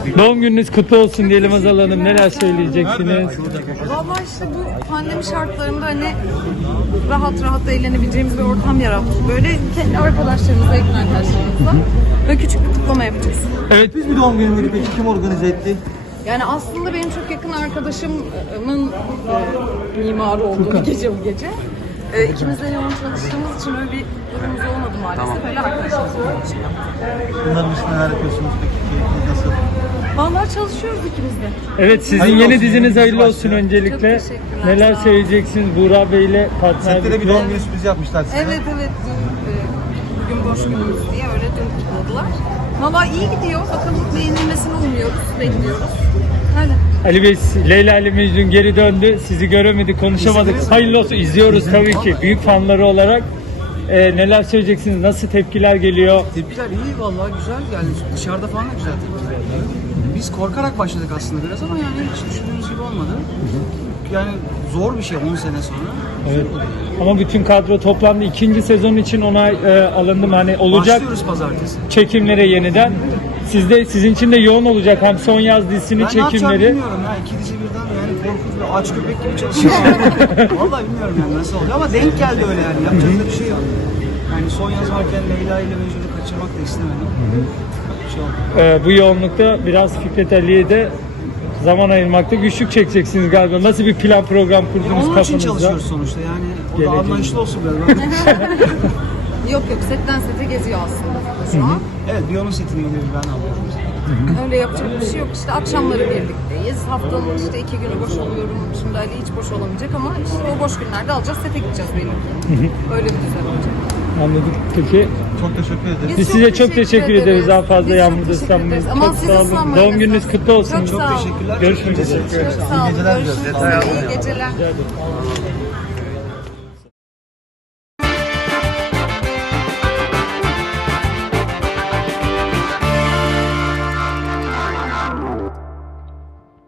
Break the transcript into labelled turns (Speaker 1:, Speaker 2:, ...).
Speaker 1: Doğum gününüz kutlu olsun diyelim Hazal Hanım. Neler söyleyeceksiniz?
Speaker 2: Vallahi işte bu pandemi şartlarında hani rahat rahat eğlenebileceğimiz bir ortam yarattık. Böyle kendi arkadaşlarımızla, yakın arkadaşlarımızla böyle küçük bir kutlama yapacağız.
Speaker 1: Evet.
Speaker 3: Biz bir doğum günü müydü peki? Kim organize etti?
Speaker 2: Yani aslında benim çok yakın arkadaşımın mimarı olduğu bir gece bu gece. İkimiz de yoğun çalıştığımız için öyle bir durumumuz olmadı maalesef. Öyle arkadaşlarımızla bir şey yaptık.
Speaker 3: Bunların dışında neler yapıyorsunuz peki? Keyifli nasıl?
Speaker 2: Vallahi çalışıyoruz ikimiz de.
Speaker 1: Evet, sizin
Speaker 3: Hayırlı
Speaker 1: yeni
Speaker 3: olsun,
Speaker 1: diziniz
Speaker 3: yeni
Speaker 1: hayırlı
Speaker 3: dizi
Speaker 1: olsun
Speaker 3: başlıyor.
Speaker 1: öncelikle.
Speaker 2: Çok teşekkürler,
Speaker 1: Neler
Speaker 2: sağ olun.
Speaker 1: söyleyeceksiniz Buğra Bey ile
Speaker 3: Sette de bir
Speaker 1: partnerlikle?
Speaker 3: doğum günü sürprizi yapmışlar size.
Speaker 2: Evet bugün boş günümüz diye öyle dün kutladılar. Valla iyi gidiyor. Bakalım beğenilmesini umuyoruz, bekliyoruz. Öyle.
Speaker 1: Ali Bey, Leyla ile Mecnun geri döndü. Sizi göremedik, konuşamadık.
Speaker 3: İzlediniz mi?
Speaker 1: Hayırlı olsun. İzliyoruz tabii ki. Büyük fanları olarak. Neler söyleyeceksiniz? Nasıl tepkiler geliyor?
Speaker 4: Tepkiler iyi vallahi güzel yani dışarıda falan da güzel tepkiler geliyor. Biz korkarak başladık aslında biraz ama yani hiç düşündüğümüz gibi olmadı. Yani zor bir şey 10 sene sonra.
Speaker 1: Evet. Ama bütün kadro toplandı. İkinci sezon için onay alındı mı? Hani olacak
Speaker 4: Başlıyoruz pazartesi.
Speaker 1: çekimlere yeniden. Sizin için de yoğun olacak hem son yaz dizisinin
Speaker 4: Ben ne yapacağımı
Speaker 1: çekimleri.
Speaker 4: bilmiyorum ya. İki dizi birden yani korkunç bir aç köpek gibi çalışıyorum. Vallahi bilmiyorum yani nasıl oluyor ama denk geldi öyle yani. Yapacak da bir şey yok. Yani son yaz varken Leyla ile Mecnun'u kaçırmak da istemedim. Bir şey oldu.
Speaker 1: Bu yoğunlukta biraz Fikret Ali'ye de zaman ayırmakta güçlük çekeceksiniz galiba. Nasıl bir plan program kurdunuz
Speaker 4: Onun için
Speaker 1: kafanızda?
Speaker 4: çalışıyoruz sonuçta yani. O da
Speaker 1: Gelecek.
Speaker 4: anlayışlı olsun biraz.
Speaker 2: Yok setten sete geziyor aslında şu an.
Speaker 4: Evet bir onun setine gidiyoruz ben alıyorum.
Speaker 2: Öyle yapacak bir şey yok. İşte akşamları birlikteyiz. Haftanın işte 2 günü boş oluyorum. Şimdi Ali hiç boş olamayacak ama işte o boş günlerde alacağız, sete gideceğiz belli. Öyle bir düzen olacak.
Speaker 1: Anladık. Peki
Speaker 3: Çok teşekkür ederiz.
Speaker 1: biz size çok teşekkür ederiz. Daha fazla
Speaker 2: Biz çok
Speaker 1: yağmurda
Speaker 2: teşekkür
Speaker 1: ıslanmayın.
Speaker 2: ederiz. Aman
Speaker 1: Çok
Speaker 2: siz
Speaker 1: sağ olun.
Speaker 2: ıslanmayın.
Speaker 1: Doğum gününüz kutlu olsun.
Speaker 2: Çok sağ olun.
Speaker 4: Teşekkürler.
Speaker 1: Görüşmek üzere.
Speaker 2: Çok sağ olun.
Speaker 3: İyi geceler
Speaker 2: Görüşmek
Speaker 3: diliyoruz.
Speaker 2: üzere. İyi geceler.